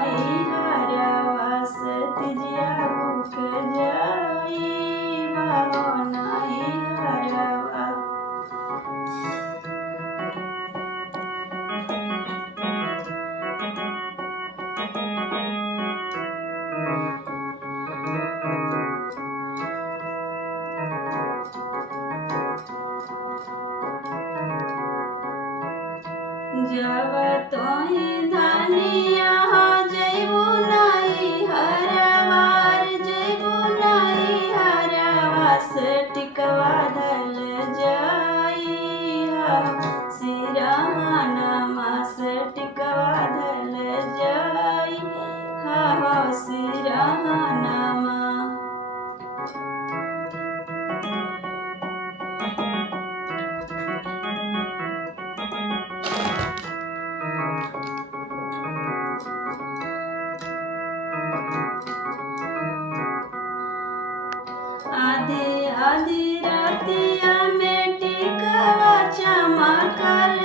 नहीं हरवास तिजिया भूख जाई बाहो नहीं हरवा। जब तोहि धनिया जैबू नहीं हरवार जैबू नहीं हरवास टिकवा धल जाई सिरहनमास टिकवा धल जाई हो सिरहनमा। आधी आधी रातिया में टिकवा चमकल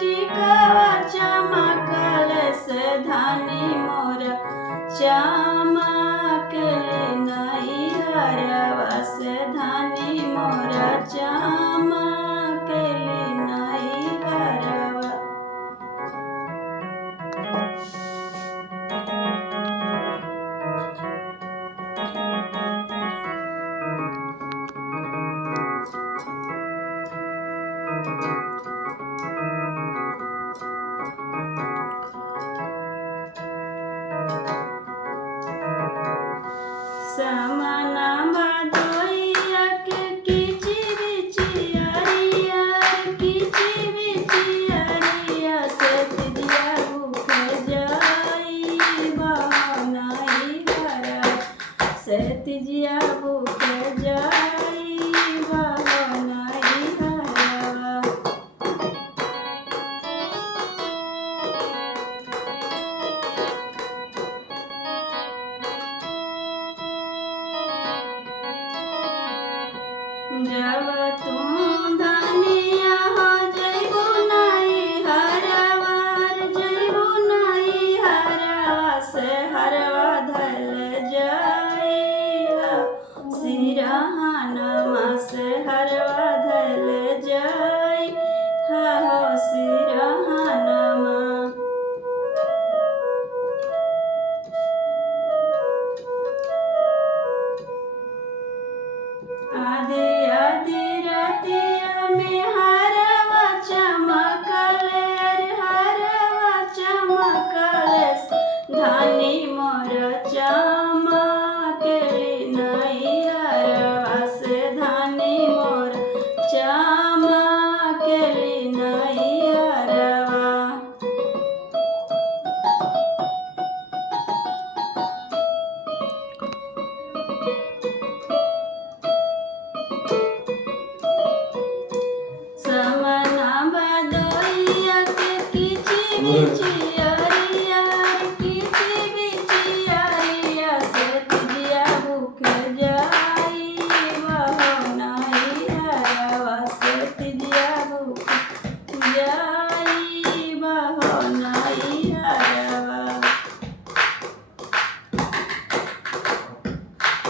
टिकवा चमकल से धानी मोर चमकल नहीं हरवा से धानी मोर चमकल नहीं हरवा। समना भदोई